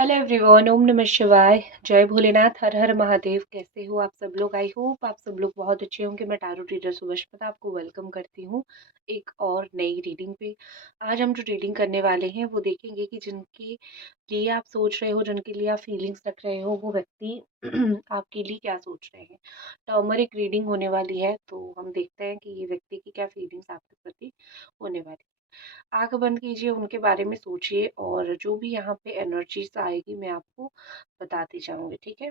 Hello everyone, ओम नमः शिवाय। जय भोलेनाथ, हर हर महादेव। कैसे हो आप सब लोग? आई होप आप सब लोग बहुत अच्छे होंगे। मैं टैरो रीडर सुभष्मिता आपको वेलकम करती हूँ एक और नई रीडिंग पे। आज हम जो रीडिंग करने वाले हैं वो देखेंगे कि जिनके लिए आप सोच रहे हो, जिनके लिए आप फीलिंग्स रख रहे हो, वो व्यक्ति आपके लिए क्या सोच रहे हैं। टर्मरिक रीडिंग होने वाली है, तो हम देखते हैं कि ये व्यक्ति की क्या फीलिंग्स आपके प्रति होने वाली है। आँख बंद कीजिए, उनके बारे में सोचिए और जो भी यहाँ पे एनर्जीज़ आएगी मैं आपको बताती जाऊँगी, ठीक है?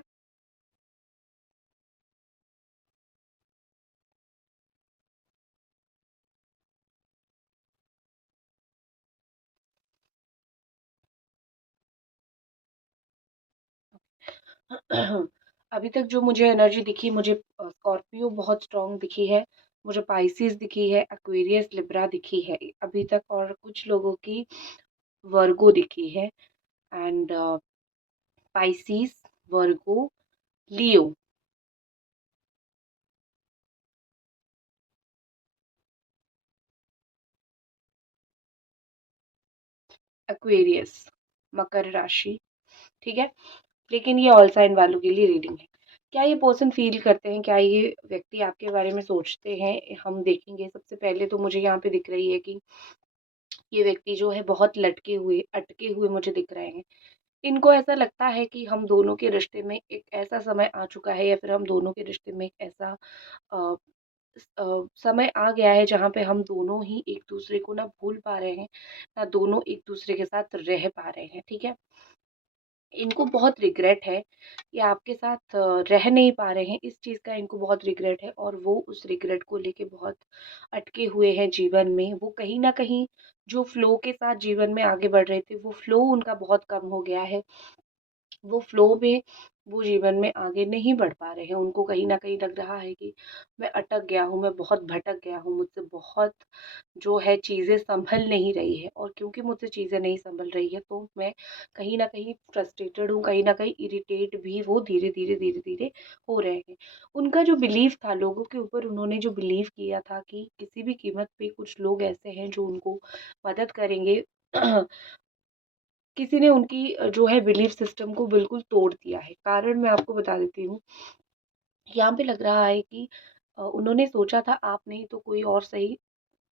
अभी तक जो मुझे एनर्जी दिखी, मुझे स्कॉर्पियो बहुत स्ट्रॉन्ग दिखी है, मुझे पाइसेस दिखी है, एक्वेरियस, लिब्रा दिखी है अभी तक, और कुछ लोगों की वर्गो दिखी है and Pisces, Virgo, Leo, Aquarius, मकर राशि, ठीक है? लेकिन ये ऑल साइन वालों के लिए रीडिंग है। क्या ये पर्सन फील करते हैं, क्या ये व्यक्ति आपके बारे में सोचते हैं, हम देखेंगे। सबसे पहले तो मुझे यहाँ पे दिख रही है कि ये व्यक्ति जो है बहुत लटके हुए, अटके हुए मुझे दिख रहे हैं। इनको ऐसा लगता है कि हम दोनों के रिश्ते में एक ऐसा समय आ चुका है, या फिर हम दोनों के रिश्ते में एक ऐसा अ, समय आ गया है जहाँ पे हम दोनों ही एक दूसरे को ना भूल पा रहे हैं, ना दोनों एक दूसरे के साथ रह पा रहे हैं, ठीक है? इनको बहुत रिग्रेट है, ये आपके साथ रह नहीं पा रहे हैं, इस चीज़ का इनको बहुत रिग्रेट है और वो उस रिग्रेट को लेके बहुत अटके हुए हैं जीवन में। वो कहीं न कहीं जो फ्लो के साथ जीवन में आगे बढ़ रहे थे, वो फ्लो उनका बहुत कम हो गया है। वो फ्लो में वो जीवन में आगे नहीं बढ़ पा रहे हैं। उनको कहीं न कहीं लग रहा है कि मैं अटक गया हूँ, मैं बहुत भटक गया हूँ, मुझसे बहुत जो है चीज़ें सँभल नहीं रही है, और क्योंकि मुझसे चीज़ें नहीं सँभल रही है तो मैं कहीं न कहीं फ्रस्ट्रेटेड हूँ, कहीं न कहीं इरिटेट भी वो धीरे-धीरे, धीरे-धीरे हो रहे हैं। उनका जो बिलीव था लोगों के ऊपर, उन्होंने जो बिलीव किया था कि किसी भी कीमत पे कुछ लोग ऐसे हैं जो उनको मदद करेंगे, किसी ने उनकी जो है बिलीफ सिस्टम को बिल्कुल तोड़ दिया है। कारण मैं आपको बता देती हूँ। यहाँ पे लग रहा है कि उन्होंने सोचा था आप नहीं तो कोई और सही,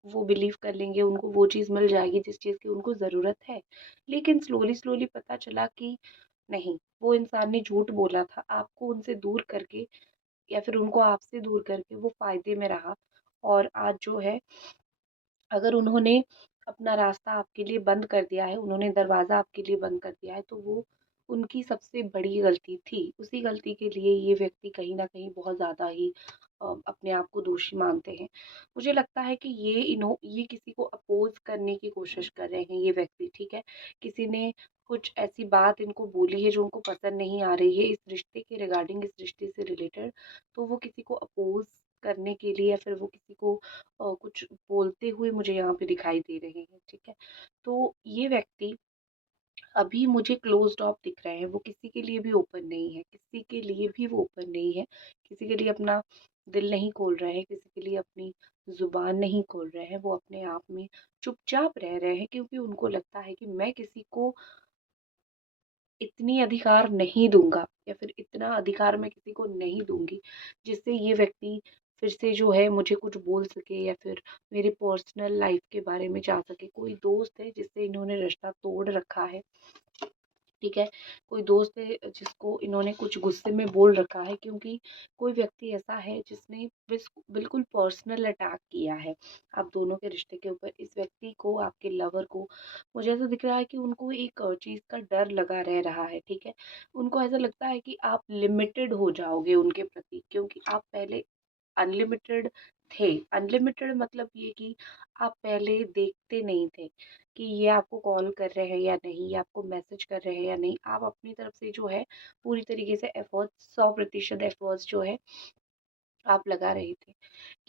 वो बिलीव कर लेंगे, उनको वो चीज़ मिल जाएगी जिस चीज़ की उनको ज़रूरत है। लेकिन स्लोली स्लोली पता चला कि नहीं, वो इंसान ने झूठ बोला था। आपको उनसे दूर करके, या फिर उनको आपसे दूर करके वो फ़ायदे में रहा, और आज जो है, अगर उन्होंने अपना रास्ता आपके लिए बंद कर दिया है, उन्होंने दरवाज़ा आपके लिए बंद कर दिया है, तो वो उनकी सबसे बड़ी गलती थी। उसी गलती के लिए ये व्यक्ति कहीं न कहीं बहुत ज़्यादा ही अपने आप को दोषी मानते हैं। मुझे लगता है कि ये किसी को अपोज़ करने की कोशिश कर रहे हैं ये व्यक्ति, ठीक है? किसी ने कुछ ऐसी बात इनको बोली है जो उनको पसंद नहीं आ रही है इस रिश्ते के रिगार्डिंग, इस रिश्ते से रिलेटेड, तो वो किसी को अपोज़ करने के लिए, या फिर वो किसी को कुछ बोलते हुए मुझे यहाँ पे दिखाई दे रहे हैं, ठीक है? तो ये व्यक्ति अभी मुझे क्लोज़्ड ऑफ दिख रहे हैं, वो किसी के लिए भी ओपन नहीं है, किसी के लिए भी वो ओपन नहीं है, किसी के लिए अपना दिल नहीं खोल रहे हैं, किसी के लिए अपनी ज़ुबान नहीं खोल रहे हैं, वो अपने आप में चुपचाप रह रहे हैं, क्योंकि उनको लगता है कि मैं किसी को इतनी अधिकार नहीं दूँगा, या फिर इतना अधिकार मैं किसी को नहीं दूँगी, जिससे ये व्यक्ति फिर से जो है मुझे कुछ बोल सके, या फिर मेरे पर्सनल लाइफ़ के बारे में जा सके। कोई दोस्त है जिससे इन्होंने रिश्ता तोड़ रखा है, ठीक है? कोई दोस्त है जिसको इन्होंने कुछ गुस्से में बोल रखा है, क्योंकि कोई व्यक्ति ऐसा है जिसने बिल्कुल पर्सनल अटैक किया है आप दोनों के रिश्ते के ऊपर। इस व्यक्ति को, आपके लवर को, मुझे ऐसा दिख रहा है कि उनको एक चीज़ का डर लगा रह रहा है, ठीक है? उनको ऐसा लगता है कि आप लिमिटेड हो जाओगे उनके प्रति, क्योंकि आप पहले अनलिमिटेड थे। अनलिमिटेड मतलब ये कि आप पहले देखते नहीं थे कि ये आपको कॉल कर रहे हैं या नहीं, ये आपको मैसेज कर रहे हैं या नहीं। आप अपनी तरफ से जो है पूरी तरीके से एफर्ट्स, 100% एफर्ट्स जो है आप लगा रहे थे।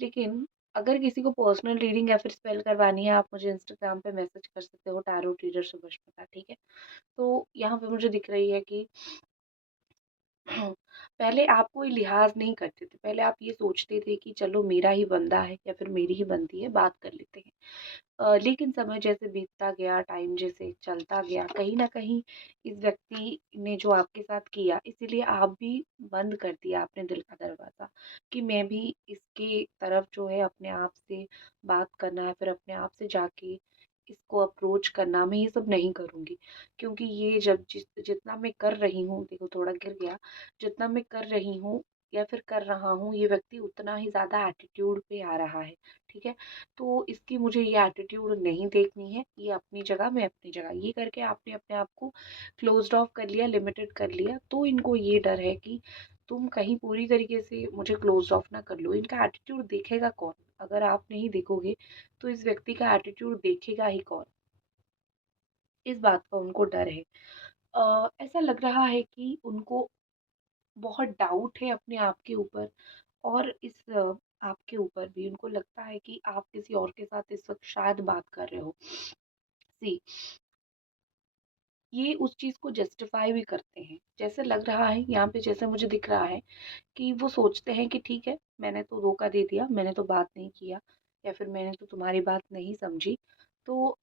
लेकिन अगर किसी को पर्सनल रीडिंग या फिर स्पेल करवानी है, आप मुझे इंस्टाग्राम पे मैसेज कर सकते हो, टैरो रीडर सुभष्मिता, ठीक है? तो यहाँ पे मुझे दिख रही है कि पहले आप कोई लिहाज़ नहीं करते थे, पहले आप ये सोचते थे कि चलो मेरा ही बंदा है या फिर मेरी ही बनती है, बात कर लेते हैं। लेकिन समय जैसे बीतता गया, टाइम जैसे चलता गया, कहीं न कहीं इस व्यक्ति ने जो आपके साथ किया, इसीलिए आप भी बंद कर दिया अपने दिल का दरवाज़ा कि मैं भी इसके तरफ जो है अपने आप से बात करना है, फिर अपने आप से जाके इसको अप्रोच करना, मैं ये सब नहीं करूँगी। क्योंकि ये जब जितना मैं कर रही हूँ, देखो थोड़ा गिर गया, जितना मैं कर रही हूँ या फिर कर रहा हूँ, ये व्यक्ति उतना ही ज़्यादा एटीट्यूड पे आ रहा है, ठीक है? तो इसकी मुझे ये एटीट्यूड नहीं देखनी है, ये अपनी जगह, मैं अपनी जगह। ये करके आपने अपने आप को क्लोज़्ड ऑफ कर लिया, लिमिटेड कर लिया, तो इनको ये डर है कि तुम कहीं पूरी तरीके से मुझे क्लोज़्ड ऑफ ना कर लो। इनका एटीट्यूड देखेगा कौन? अगर आप नहीं देखोगे, तो इस व्यक्ति का एटीट्यूड देखेगा ही कौन? इस बात का उनको डर है। ऐसा लग रहा है कि उनको बहुत डाउट है अपने आप के ऊपर और इस आपके ऊपर भी उनको लगता है कि आप किसी और के साथ इस वक़्त शायद बात कर रहे हो। सी ये उस चीज़ को जस्टिफ़ाई भी करते हैं। जैसे लग रहा है यहाँ पे जैसे मुझे दिख रहा है कि वो सोचते हैं कि ठीक है, मैंने तो धोखा दे दिया, मैंने तो बात नहीं किया या फिर मैंने तो तुम्हारी बात नहीं समझी। तो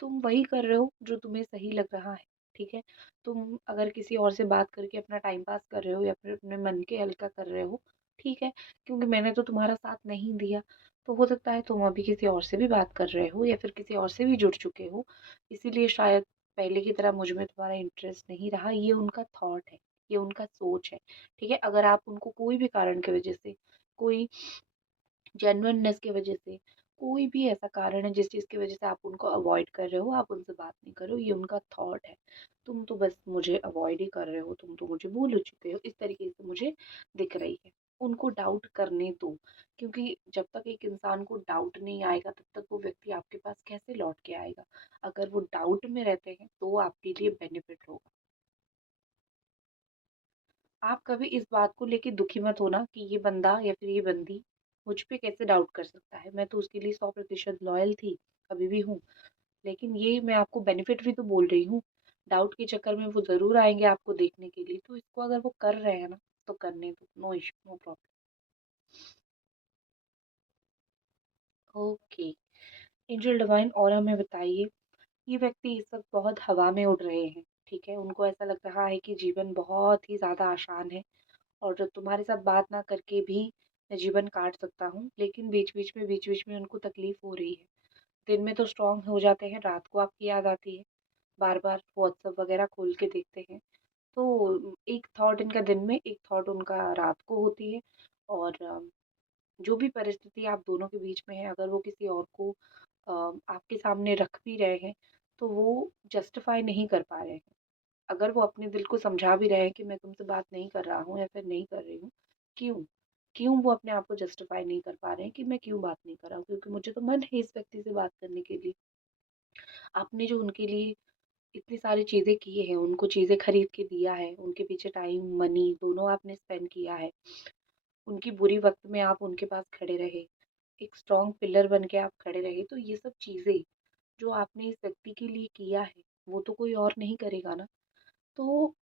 तुम वही कर रहे हो जो तुम्हें सही लग रहा है, ठीक है? तुम अगर किसी और से बात करके अपना टाइम पास कर रहे हो या फिर अपने मन के हल्का कर रहे हो, ठीक है, क्योंकि मैंने तो तुम्हारा साथ नहीं दिया। तो हो सकता है तुम अभी किसी और से भी बात कर रहे हो या फिर किसी और से भी जुड़ चुके हो, इसीलिए शायद पहले की तरह मुझ में तुम्हारा इंटरेस्ट नहीं रहा, ये उनका थॉट है, ये उनका सोच है। ठीक है? अगर आप उनको कोई भी कारण की वजह से, कोई जेन्युइननेस की वजह से, कोई भी ऐसा कारण है जिस चीज़ की वजह से आप उनको अवॉइड कर रहे हो, आप उनसे बात नहीं कर रहे हो, ये उनका थॉट है। तुम तो बस मुझे अवॉइड ही कर रहे हो, तुम तो मुझे भूल ही चुके हो, इस तरीके से मुझे दिख रही है। उनको डाउट करने दो, क्योंकि जब तक एक इंसान को डाउट नहीं आएगा, तब तक वो व्यक्ति आपके पास कैसे लौट के आएगा? अगर वो डाउट में रहते हैं, तो आपके लिए बेनिफिट होगा। आप कभी इस बात को लेके दुखी मत होना कि ये बंदा या फिर ये बंदी मुझ पे कैसे डाउट कर सकता है। मैं तो उसके लिए 100% लॉयल थी, अभी भी हूँ। लेकिन ये मैं आपको बेनिफिट भी तो बोल रही हूँ। डाउट के चक्कर में वो ज़रूर आएँगे आपको देखने के लिए, तो इसको अगर वो कर रहे हैं ना, तो करने दो, no issue, no problem. Okay, Angel Divine और हमें बताइए, ये व्यक्ति इस वक़्त बहुत हवा में उड़ रहे हैं, ठीक है? उनको ऐसा लग रहा है कि जीवन बहुत ही ज़्यादा आसान है और जो तुम्हारे साथ बात ना करके भी मैं जीवन काट सकता हूँ, लेकिन बीच-बीच में उनको तकलीफ़ हो रही है। दिन में तो स्ट्रॉन्ग हो जाते हैं, रात को आपकी याद आती है, बार-बार व्हाट्सएप वगैरह खोल के देखते हैं। तो एक थॉट इनका दिन में, एक थॉट उनका रात को होती है और जो भी परिस्थिति आप दोनों के बीच में है, अगर वो किसी और को आपके सामने रख भी रहे हैं, तो वो जस्टिफ़ाई नहीं कर पा रहे हैं। अगर वो अपने दिल को समझा भी रहे हैं कि मैं तुमसे बात नहीं कर रहा हूँ या फिर नहीं कर रही हूँ, क्यों? क्यों वो अपने आप को जस्टिफ़ाई नहीं कर पा रहे हैं कि मैं क्यों बात नहीं कर रहा हूँ? क्योंकि मुझे तो मन है इस व्यक्ति से बात करने के लिए। आपने जो उनके लिए इतनी सारी चीज़ें की हैं, उनको चीज़ें खरीद के दिया है, उनके पीछे टाइम, मनी दोनों आपने स्पेंड किया है। उनकी बुरी वक़्त में आप उनके पास खड़े रहे, एक स्ट्रॉन्ग पिलर बन के आप खड़े रहे, तो ये सब चीज़ें जो आपने इस व्यक्ति के लिए किया है, वो तो कोई और नहीं करेगा ना। तो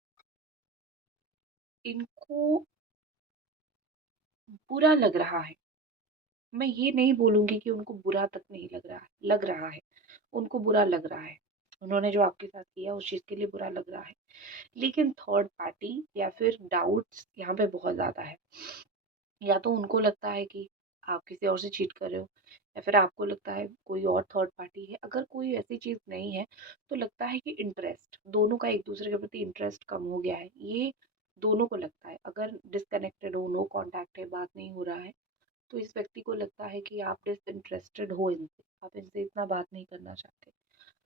इनको बुरा लग रहा है। मैं ये नहीं बोलूँगी कि उनको बुरा तक नहीं लग रहा है, लग रहा है। उनको बुरा लग रहा है। उन्होंने जो आपके साथ किया उस चीज़ के लिए बुरा लग रहा है। लेकिन थर्ड पार्टी या फिर डाउट्स यहाँ पे बहुत ज़्यादा है। या तो उनको लगता है कि आप किसी और से चीट कर रहे हो या फिर आपको लगता है कोई और थर्ड पार्टी है। अगर कोई ऐसी चीज़ नहीं है तो लगता है कि इंटरेस्ट दोनों का एक दूसरे के प्रति इंटरेस्ट कम हो गया है। ये दोनों को लगता है। अगर डिस्कनेक्टेड हो, नो कांटेक्ट है, बात नहीं हो रहा है, तो इस व्यक्ति को लगता है कि आप डिसइंटरेस्टेड हो इनसे, आप इनसे इतना बात नहीं करना चाहते।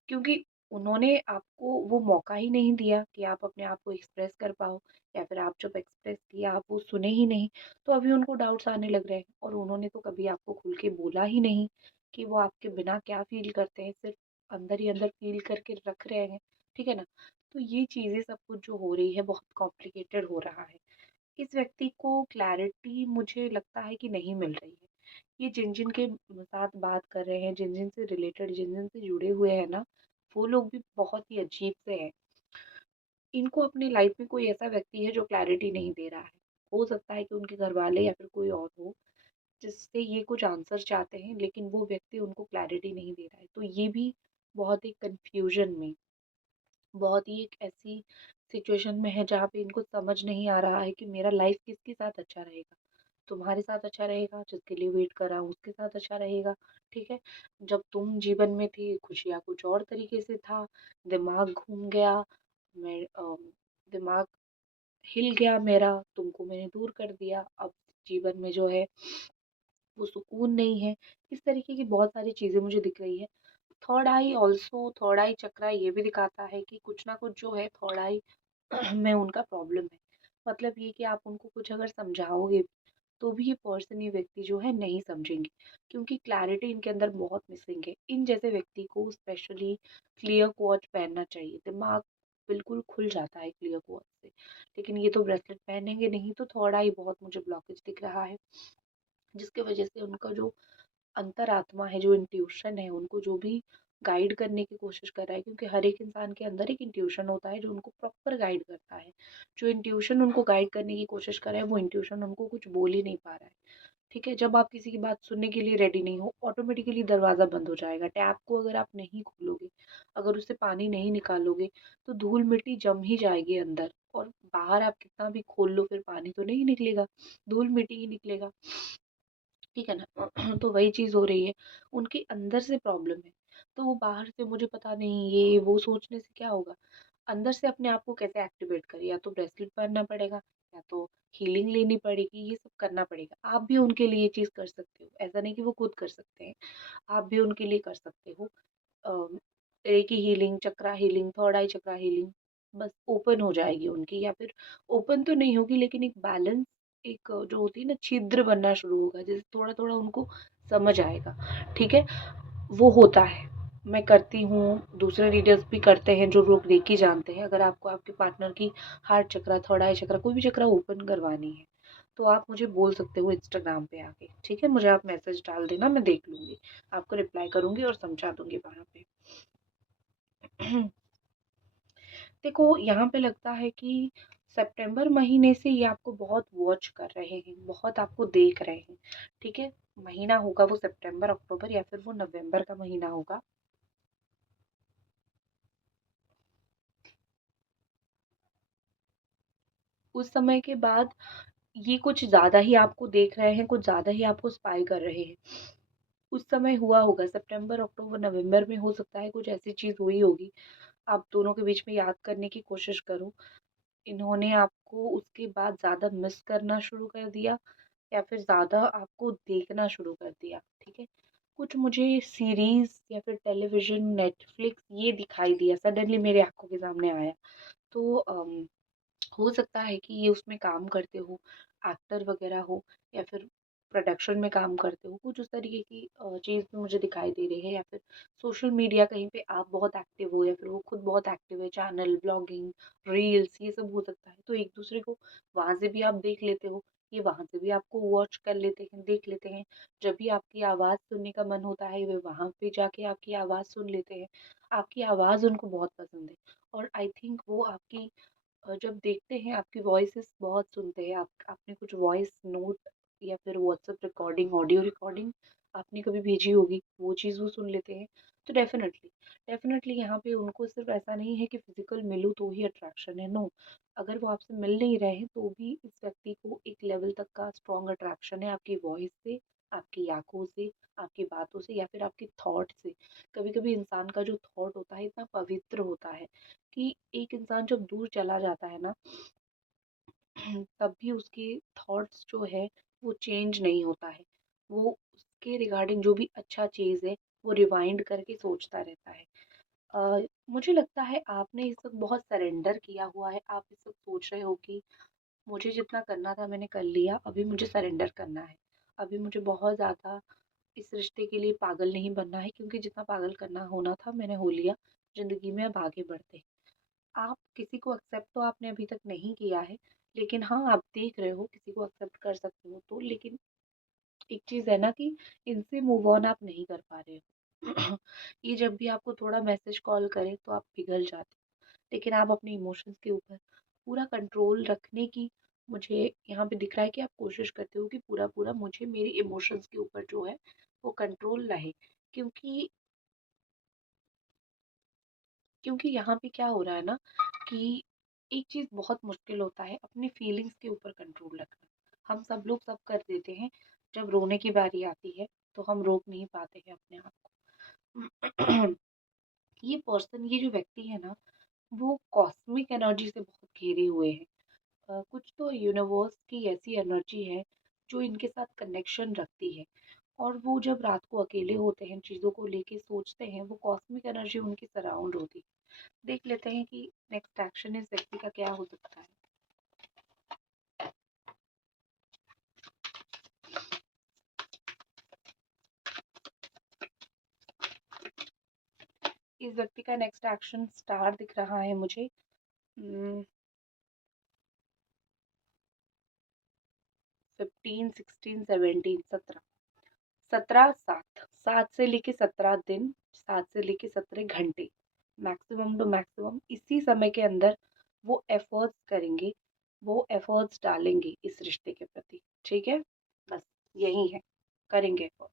क्योंकि उन्होंने आपको वो मौका ही नहीं दिया कि आप अपने आप को एक्सप्रेस कर पाओ या फिर आप जब एक्सप्रेस किया आप वो सुने ही नहीं, तो अभी उनको डाउट्स आने लग रहे हैं और उन्होंने तो कभी आपको खुल के बोला ही नहीं कि वो आपके बिना क्या फ़ील करते हैं, सिर्फ़ अंदर ही अंदर फ़ील करके रख रहे हैं, ठीक है ना? तो ये चीज़ें सब कुछ जो हो रही है बहुत कॉम्प्लिकेटेड हो रहा है। इस व्यक्ति को क्लैरिटी मुझे लगता है कि नहीं मिल रही है। ये जिन-जिन के साथ बात कर रहे हैं, जिन-जिन से रिलेटेड, जिन-जिन से जुड़े हुए हैं ना, वो लोग भी बहुत ही अजीब से हैं। इनको अपनी लाइफ में कोई ऐसा व्यक्ति है जो क्लैरिटी नहीं दे रहा है। हो सकता है कि उनके घर वाले या फिर कोई और हो, जिससे ये कुछ आंसर चाहते हैं, लेकिन वो व्यक्ति उनको क्लैरिटी नहीं दे रहा है। तो ये भी बहुत ही कन्फ्यूजन में, बहुत ही एक ऐसी सिचुएशन में है जहाँ पे इनको समझ नहीं आ रहा है कि मेरा लाइफ किसके साथ अच्छा रहेगा। तुम्हारे साथ अच्छा रहेगा, जिसके लिए वेट कर रहा हूँ उसके साथ अच्छा रहेगा, ठीक है। जब तुम जीवन में थी, खुशियाँ कुछ और तरीके से था, दिमाग घूम गया, मैं दिमाग हिल गया मेरा, तुमको मैंने दूर कर दिया, अब जीवन में जो है वो सुकून नहीं है। इस तरीके की बहुत सारी चीज़ें मुझे दिख रही है। थर्ड आई ऑल्सो, थर्ड आई चक्रा ये भी दिखाता है कि कुछ ना कुछ जो है थर्ड आई में उनका प्रॉब्लम है। मतलब ये कि आप उनको कुछ अगर समझाओगे तो भी ये पर्सन, ये व्यक्ति जो है नहीं समझेंगे, क्योंकि क्लैरिटी इनके अंदर बहुत मिसिंग है। इन जैसे व्यक्ति को स्पेशली क्लियर क्वॉच पहनना चाहिए, दिमाग बिल्कुल खुल जाता है क्लियर क्वॉच से। लेकिन ये तो ब्रेसलेट पहनेंगे नहीं, तो थर्ड आई बहुत मुझे ब्लॉकेज दिख रहा है, जिसकी वजह से उनका जो अंतरात्मा है, जो इंट्यूशन है, उनको जो भी गाइड करने की कोशिश कर रहा है, क्योंकि हर एक इंसान के अंदर एक इंट्यूशन होता है जो उनको प्रॉपर गाइड करता है। जो इंट्यूशन उनको गाइड करने की कोशिश कर रहा है, वो इंट्यूशन उनको कुछ बोल ही नहीं पा रहा है। ठीक है, जब आप किसी की बात सुनने के लिए रेडी नहीं हो, ऑटोमेटिकली दरवाज़ा बंद हो जाएगा। टैप को अगर आप नहीं खोलोगे, अगर उससे पानी नहीं निकालोगे, तो धूल मिट्टी जम ही जाएगी अंदर, और बाहर आप कितना भी खोल लो फिर पानी तो नहीं निकलेगा, धूल मिट्टी ही निकलेगा। ठीक है ना। तो वही चीज़ हो रही है, उनके अंदर से प्रॉब्लम है। तो वो बाहर से मुझे पता नहीं ये वो सोचने से क्या होगा, अंदर से अपने आप को कैसे एक्टिवेट करें, या तो ब्रेसलेट पहनना पड़ेगा, या तो हीलिंग लेनी पड़ेगी, ये सब करना पड़ेगा। आप भी उनके लिए ये चीज़ कर सकते हो, ऐसा नहीं कि वो खुद कर सकते हैं, आप भी उनके लिए कर सकते हो। रेकी हीलिंग, चक्रा हीलिंग, थर्ड आई चक्रा हीलिंग, बस ओपन हो जाएगी उनकी, या फिर ओपन तो नहीं होगी, लेकिन एक बैलेंस, एक जो होती है ना छिद्र बनना शुरू होगा, जैसे थोड़ा थोड़ा उनको समझ आएगा। ठीक है, वो होता है। मैं करती हूँ, दूसरे रीडर्स भी करते हैं जो लोग रेकी जानते हैं। अगर आपको आपके पार्टनर की हार्ट चक्रा, थर्ड आई चक्रा, कोई भी चक्रा ओपन करवानी है, तो आप मुझे बोल सकते हो इंस्टाग्राम पे आके। ठीक है, मुझे आप मैसेज डाल देना, मैं देख लूँगी, आपको रिप्लाई करूँगी और समझा दूँगी वहाँ पे। देखो, यहाँ पे लगता है कि सितंबर महीने से ये आपको बहुत वॉच कर रहे हैं, बहुत आपको देख रहे हैं। ठीक है, महीना होगा वो सितंबर, अक्टूबर, या फिर वो नवंबर का महीना होगा। उस समय के बाद ये कुछ ज़्यादा ही आपको देख रहे हैं, कुछ ज़्यादा ही आपको स्पाई कर रहे हैं। उस समय हुआ होगा सितंबर, अक्टूबर, नवंबर में, हो सकता है कुछ ऐसी चीज़ हुई होगी। आप दोनों के बीच में याद करने की कोशिश करो। इन्होंने आपको उसके बाद ज़्यादा मिस करना शुरू कर दिया, या फिर ज़्यादा आपको देखना शुरू कर दिया। ठीक है, कुछ मुझे सीरीज़ या फिर टेलीविज़न, नेटफ्लिक्स ये दिखाई दिया, सडनली मेरे आँखों के सामने आया। तो हो सकता है कि ये उसमें काम करते हो, एक्टर वगैरह हो, या फिर प्रोडक्शन में काम करते हो, कुछ उस तरीके की चीज़ भी मुझे दिखाई दे रही है। या फिर सोशल मीडिया कहीं पे आप बहुत एक्टिव हो, या फिर वो खुद बहुत एक्टिव है, चैनल, ब्लॉगिंग, रील्स, ये सब हो सकता है। तो एक दूसरे को वहाँ से भी आप देख लेते हो, ये वहाँ से भी आपको वॉच कर लेते हैं, देख लेते हैं। जब भी आपकी आवाज़ सुनने का मन होता है, वे वहाँ पे जाके आपकी आवाज़ सुन लेते हैं। आपकी आवाज़ उनको बहुत पसंद है, और आई थिंक वो आपकी जब देखते हैं, आपकी वॉइसेस बहुत सुनते हैं। आप आपने कुछ वॉइस नोट या फिर व्हाट्सएप रिकॉर्डिंग, ऑडियो रिकॉर्डिंग आपने कभी भेजी होगी, वो चीज़ वो सुन लेते हैं। तो डेफिनेटली, डेफिनेटली यहाँ पे उनको सिर्फ ऐसा नहीं है कि फिजिकल मिलूँ तो ही अट्रैक्शन है, नो। अगर वो आपसे मिल नहीं रहे हैं तो भी इस व्यक्ति को एक लेवल तक का स्ट्रॉन्ग अट्रैक्शन है, आपकी वॉइस से, आपकी आंखों से, आपकी बातों से, या फिर आपके थॉट से। कभी कभी इंसान का जो थॉट होता है इतना पवित्र होता है कि एक इंसान जब दूर चला जाता है ना, तब भी उसके थॉट्स जो है वो चेंज नहीं होता है। वो उसके रिगार्डिंग जो भी अच्छा चीज़ है वो रिवाइंड करके सोचता रहता है। मुझे लगता है आपने इस वक्त बहुत सरेंडर किया हुआ है। आप इस वक्त सोच रहे हो कि मुझे जितना करना था मैंने कर लिया, अभी मुझे सरेंडर करना है। अभी मुझे बहुत ज़्यादा इस रिश्ते के लिए पागल नहीं बनना है, क्योंकि जितना पागल करना होना था मैंने हो लिया। ज़िंदगी में अब आगे बढ़ते हैं। आप किसी को एक्सेप्ट तो आपने अभी तक नहीं किया है, लेकिन हाँ, आप देख रहे हो किसी को एक्सेप्ट कर सकते हो तो। लेकिन एक चीज़ है ना कि इनसे मूव ऑन आप नहीं कर पा रहे हो। ये जब भी आपको थोड़ा मैसेज कॉल करे तो आप पिघल जाते हो। लेकिन आप अपने इमोशंस के ऊपर पूरा कंट्रोल रखने की, मुझे यहाँ पे दिख रहा है कि आप कोशिश करते हो कि पूरा पूरा मुझे मेरे इमोशंस के ऊपर जो है वो कंट्रोल रहे। क्योंकि क्योंकि यहाँ पे क्या हो रहा है ना कि एक चीज़ बहुत मुश्किल होता है अपनी फीलिंग्स के ऊपर कंट्रोल रखना। हम सब लोग सब कर देते हैं, जब रोने की बारी आती है तो हम रोक नहीं पाते हैं अपने आप को। ये पर्सन, ये जो व्यक्ति है ना, वो कॉस्मिक एनर्जी से बहुत घिरे हुए हैं। कुछ तो यूनिवर्स की ऐसी एनर्जी है जो इनके साथ कनेक्शन रखती है, और वो जब रात को अकेले होते हैं, चीज़ों को लेके सोचते हैं, वो कॉस्मिक एनर्जी उनकी सराउंड होती है। देख लेते हैं कि नेक्स्ट एक्शन इस व्यक्ति का क्या हो सकता है। इस व्यक्ति का नेक्स्ट एक्शन स्टार दिख रहा है मुझे। 15, 16, 17, 17, 17, 7, 7 से लेके 17 दिन, 7 से लेके 17 घंटे, मैक्सिमम टू मैक्सिमम इसी समय के अंदर वो एफर्ट्स करेंगे, वो एफर्ट्स डालेंगे इस रिश्ते के प्रति। ठीक है, बस यही है, करेंगे एफर्ट।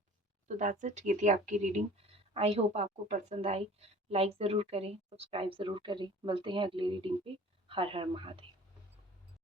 तो दैट्स इट, ये थी आपकी रीडिंग। आई होप आपको पसंद आई। लाइक ज़रूर करें, सब्सक्राइब ज़रूर करें। मिलते हैं अगली रीडिंग पे। हर हर महादेव।